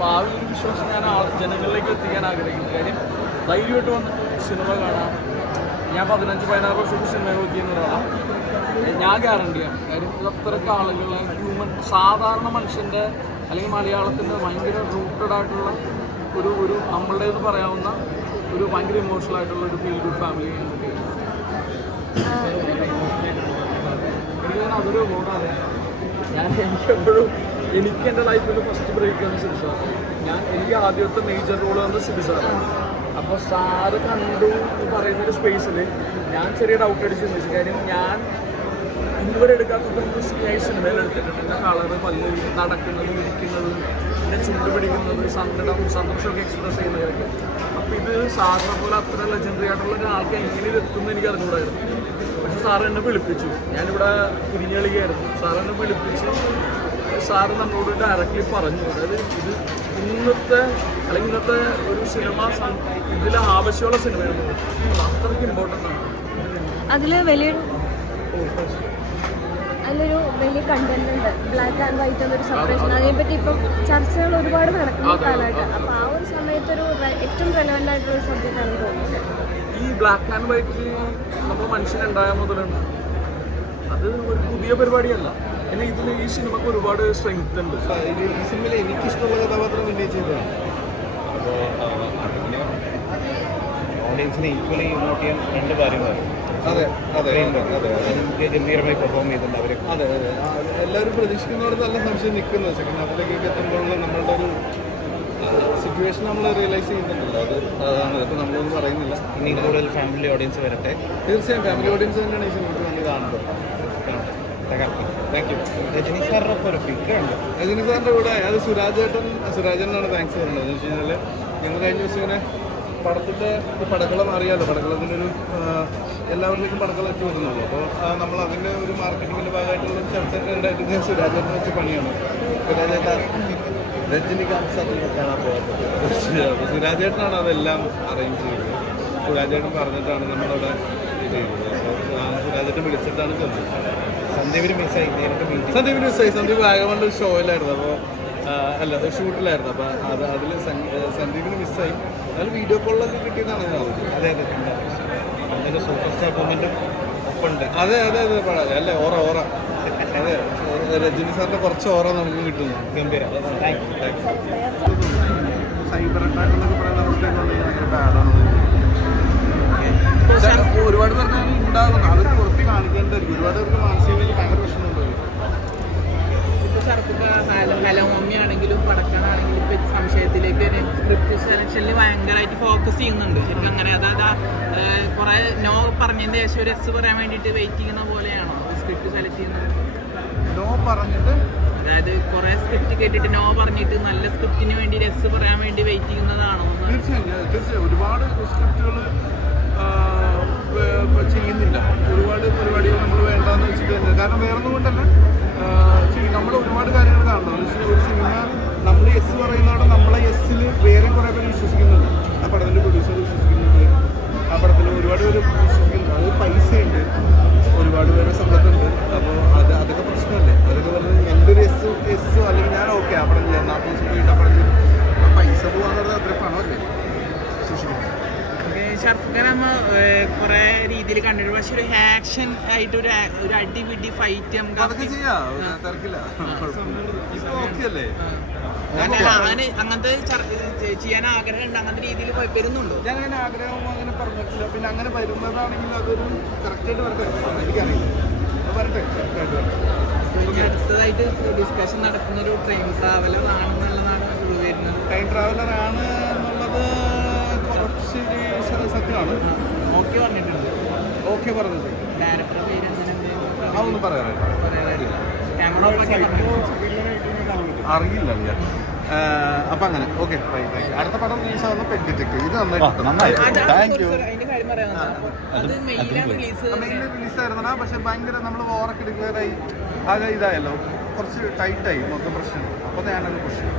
അപ്പോൾ ആ ഒരു വിശ്വാസം ഞാൻ ജനങ്ങളിലേക്ക് എത്തിക്കാൻ ആഗ്രഹിക്കുന്നു. കാര്യം ധൈര്യമായിട്ട് വന്നിട്ട് സിനിമ കാണാം. ഞാൻ 15-16 വർഷത്തെ സിനിമ നോക്കിയെന്നതാണ് ഞാൻ ഗ്യാരണ്ടിയാണ്. കാര്യം ഇത് അത്രയ്ക്ക് ആളുകളെ സാധാരണ മനുഷ്യൻ്റെ അല്ലെങ്കിൽ മലയാളത്തിൻ്റെ ഭയങ്കര റൂട്ടഡ് ആയിട്ടുള്ള ഒരു നമ്മളുടേത് പറയാവുന്ന ഒരു ഭയങ്കര ഇമോഷണൽ ആയിട്ടുള്ള ഒരു ഫീൽ ഗുഡ് ഫാമിലി എനിക്ക് അതൊരു ഗുണമാണ്. എനിക്കെപ്പോഴും എൻ്റെ ലൈഫിൽ ഫസ്റ്റ് ബ്രേക്ക് വന്ന സിബി സാർ. എനിക്ക് ആദ്യത്തെ മേജർ റോൾ വന്നത് സിബി സാറാണ്. അപ്പോൾ സാറ് കണ്ടു പറയുന്നൊരു സ്പേസിൽ ഞാൻ ചെറിയ ഡൗട്ട് അടിച്ച് വെച്ചു. കാര്യം ഞാൻ ഇതുവരെ എടുക്കാത്ത സിനിമയിൽ എടുത്തിട്ടുണ്ട്. എൻ്റെ കളറ് പല്ല് നടക്കുന്നത് ഇരിക്കുന്നത് എൻ്റെ ചുണ്ട് പിടിക്കുന്നത് സന്തോഷമൊക്കെ എക്സ്പ്രസ് ചെയ്യുന്നതൊക്കെ. അപ്പോൾ ഇത് സാറിനെ പോലെ അത്ര ലെജൻഡറി ആയിട്ടുള്ള ഒരാൾക്ക് എങ്ങനെ ഇത് എത്തുമെന്ന് എനിക്ക് അറിഞ്ഞുകൂടായിരുന്നു. പക്ഷെ സാറ് എന്നെ വിളിപ്പിച്ചു. ഞാനിവിടെ കുരിഞ്ഞളിയായിരുന്നു. സാർ എന്നെ വിളിപ്പിച്ച് സാറ് നമ്മളോട് ഡയറക്റ്റ്ലി പറഞ്ഞു. അതായത് ഇത് ഇന്നത്തെ ഒരു സിനിമ ഇതിൽ ആവശ്യമുള്ള സിനിമയാണ്. അത്രയ്ക്ക് ഇമ്പോർട്ടൻ്റ് ആണ്. അതിലൊരു വലിയ കണ്ടന്റ് ഉണ്ട്. ബ്ലാക്ക് ആൻഡ് വൈറ്റ് എന്നൊരു സെപ്പറേഷൻ. അതിനെപ്പറ്റി ഇപ്പം ചർച്ചകൾ ഒരുപാട് നടക്കുന്ന കാലമായിട്ട്. അപ്പോൾ ആ ഒരു സമയത്തൊരു ഏറ്റവും റെലവൻ്റ് ആയിട്ടുള്ള സബ്ജക്റ്റ് ആണെന്ന് തോന്നുന്നത്. ഈ ബ്ലാക്ക് ആൻഡ് വൈറ്റ് നമ്മൾ മനുഷ്യനുണ്ടായ മുതലുണ്ട്. അത് ഒരു പുതിയ പരിപാടിയല്ല. പിന്നെ ഇതിൽ ഈ സിനിമക്ക് ഒരുപാട് സ്ട്രെങ്ത് ഉണ്ട്. ഈ സിനിമയിൽ എനിക്കിഷ്ടമുള്ള കഥാപാത്രം ഉന്നയിച്ചതാണ്. അപ്പോൾ ഓഡിയൻസിനെ ഈക്വലി ഇമോട്ട് ചെയ്യാൻ രണ്ട് കാര്യങ്ങളാണ്. അതെ അതെ അതെ ഗംഭീരമായി പെർഫോം ചെയ്തിട്ടുണ്ട് അവർ. അതെ അതെ എല്ലാവരും പ്രതീക്ഷിക്കുന്നതോട് നല്ല സംശയം നിൽക്കുന്നത്. സെക്കൻഡ് ഹാഫിലേക്കൊക്കെ എത്തുമ്പോഴുള്ള നമ്മളുടെ ഒരു സിറ്റുവേഷൻ നമ്മൾ റിയലൈസ് ചെയ്യുന്നുണ്ടല്ലോ. അതാണ് ഇപ്പോൾ നമ്മളൊന്നും പറയുന്നില്ല. ഇനി കൂടുതൽ ഫാമിലി ഓഡിയൻസ് വരട്ടെ. തീർച്ചയായും ഫാമിലി ഓഡിയൻസ് തന്നെയാണ് ഈ സിനിമയ്ക്ക് വേണ്ടി കാണുന്നത്. Thank you. രജനി സാറിൻ്റെ ഒപ്പം ഒരു പിക്കുണ്ട്. രജനി സാറിൻ്റെ കൂടെ അത് സുരാജേട്ടനാണ് താങ്ക്സ് പറയുന്നത്. എന്ന് വെച്ച് കഴിഞ്ഞാൽ ഞങ്ങൾ കഴിഞ്ഞ ദിവസം ഇങ്ങനെ പടത്തിൻ്റെ പടക്കളം അറിയാമല്ലോ. പടക്കളത്തിൻ്റെ ഒരു എല്ലാവരിലേക്കും പടക്കളം എത്തി വരുന്നുള്ളൂ. അപ്പോൾ നമ്മൾ അതിൻ്റെ ഒരു മാർക്കറ്റിങ്ങിൻ്റെ ഭാഗമായിട്ടുള്ള ചർച്ചയൊക്കെ ഉണ്ടായിട്ട് സുരാജേട്ടനെ വെച്ച് പണിയാണ്. രജനികാന്ത് സാറിനെ കാണാൻ പോകുന്നത്. അപ്പോൾ സുരാജേട്ടനാണ് അതെല്ലാം അറേഞ്ച് ചെയ്തത്. സുരാജേട്ടൻ പറഞ്ഞിട്ടാണ് നമ്മളവിടെ ഇത് ചെയ്തത്. അപ്പോൾ സുരാജേട്ടൻ വിളിച്ചിട്ടാണ് ചെന്നത്. സന്ദീപിന് മിസ്സായി. സന്ദീപ് വാഗമണിൻ്റെ ഒരു ഷോയിലായിരുന്നു. അപ്പോൾ ഷൂട്ടിലായിരുന്നു. അപ്പോൾ അതിൽ സന്ദീപിന് മിസ്സായി. അതിൽ വീഡിയോ കോളിലൊക്കെ കിട്ടിയതാണ് ഞാൻ അറിഞ്ഞത്. അതെ അതിൻ്റെ സൂപ്പർ സ്റ്റാർ മൂമെൻറ്റും ഒപ്പുണ്ട്. അതെ അല്ലേ ഓറ അതെ രജനി സാറിൻ്റെ കുറച്ച് ഓറ നമുക്ക് കിട്ടുന്നു. ഗംഭീര. സൈബർ അറ്റാക്ക് എന്നൊക്കെ പറയുന്ന അവസ്ഥയൊക്കെ ഭയങ്കര ബാഡാണ്. ഒരുപാട് പേർക്ക് ഉണ്ടാകുന്നു. അവർ പുറത്ത് കാണിക്കേണ്ടതായിരിക്കും. ഒരുപാട് പേർക്ക് മാനസികമായി ഭയങ്കര പ്രശ്നമുണ്ട്. ഇപ്പോൾ ഹലോമമ്മിയാണെങ്കിലും പടക്കനാണെങ്കിലും ഇപ്പം സംശയത്തിലേക്ക് സ്ക്രിപ്റ്റ് സെലക്ഷനിൽ ഭയങ്കരമായിട്ട് ഫോക്കസ് ചെയ്യുന്നുണ്ട്. ശരിക്കും അങ്ങനെ അതായത് കുറേ നോ പറഞ്ഞതിന് ശേഷം ഒരു എസ് പറയാൻ വേണ്ടിയിട്ട് വെയിറ്റ് ചെയ്യുന്ന പോലെയാണോ സ്ക്രിപ്റ്റ് സെലക്ട് ചെയ്യുന്നത്? നോ പറഞ്ഞിട്ട് അതായത് കുറേ സ്ക്രിപ്റ്റ് കേട്ടിട്ട് നോ പറഞ്ഞിട്ട് നല്ല സ്ക്രിപ്റ്റിന് വേണ്ടി എസ് പറയാൻ വേണ്ടി വെയിറ്റ് ചെയ്യുന്നതാണോ? തീർച്ചയായും ഒരുപാട് സ്ക്രിപ്റ്റുകൾ ചെയ്യുന്നില്ല. ഒരുപാട് പരിപാടികൾ നമ്മൾ വേണ്ടാന്ന് വെച്ചിട്ട് തന്നെ. കാരണം വേറൊന്നും കൊണ്ടല്ല, നമ്മൾ ഒരുപാട് കാര്യങ്ങൾ കാണണം. ഒരു സിനിമ നമ്മൾ എസ് പറയുന്നതോടെ നമ്മളെ എസ്സിൽ വേറെ കുറേ പേര് വിശ്വസിക്കുന്നുണ്ട്. ആ പടത്തിൻ്റെ പ്രൊഡ്യൂസർ വിശ്വസിക്കുന്നുണ്ട്. ആ പടത്തിൽ ഒരുപാട് പേര് വിശ്വസിക്കുന്നുണ്ട്. അത് പൈസയുണ്ട്, ഒരുപാട് പേര് സമ്പത്തുണ്ട്. അപ്പോൾ അതൊക്കെ പ്രശ്നമല്ലേ? അതൊക്കെ പറഞ്ഞ് എൻ്റെ ഒരു എസ് അല്ലെങ്കിൽ ഞാൻ ഓക്കെ ആ പടം ചെയ്യാം, 40 ദിവസം പോയിട്ട് ആ പടം ചെയ്യും. ആ പൈസ പോകാന്നുള്ളത് അത്ര പണമല്ലേ വിശ്വസിക്കുന്നത്. ഷർഫുഖാൻ നമ്മ കുറേ രീതിയിൽ കണ്ടിട്ടുണ്ട്. പക്ഷെ ഒരു ആക്ഷൻ ആയിട്ട് ഒരു അടിപിടി ഫൈറ്റ് അതൊക്കെ ചെയ്യാം, തിരക്കില്ല. ഓക്കെയല്ലേ? അങ്ങനത്തെ ചെയ്യാൻ ആഗ്രഹമുണ്ട്. അങ്ങനത്തെ രീതിയിൽ വരുന്നുണ്ടോ? ഞാൻ അങ്ങനെ ആഗ്രഹം അങ്ങനെ പറഞ്ഞിട്ടില്ല. പിന്നെ അങ്ങനെ വരുന്നതാണെങ്കിൽ അതൊരു കറക്റ്റായിട്ട് വരട്ടെ. എനിക്കറിയില്ല, വരട്ടെ. അടുത്തതായിട്ട് ഡിസ്കഷൻ നടക്കുന്നൊരു ട്രെയിൻ ട്രാവലർ ആണെന്നുള്ളതാണ് വരുന്നത്. ട്രെയിൻ ട്രാവലർ ആണ് എന്നുള്ളത് കുറച്ച് സത്യമാണ്. ഓക്കെ പറഞ്ഞിട്ടുണ്ട്. ഓക്കെ പറഞ്ഞിട്ടുണ്ട്. ഡയറക്ടറുടെ പേര് അങ്ങനെ അതൊന്നും പറയാറില്ല. ക്യാമറ അറിയില്ല ഞാൻ. അപ്പം അങ്ങനെ ഓക്കെ. അടുത്ത പടം റിലീസാവുന്ന പെൻ ഡിറ്റക്റ്റീവ്. ഇത് നന്നായി റിലീസായിരുന്നാ. പക്ഷെ ഭയങ്കര നമ്മൾ ഓറൊക്കെ ഡിക്ലെയറായി ആകെ ഇതായല്ലോ, കുറച്ച് ടൈറ്റായി മൊത്തം പ്രശ്നം. അപ്പോൾ ഞാനത് പ്രശ്നം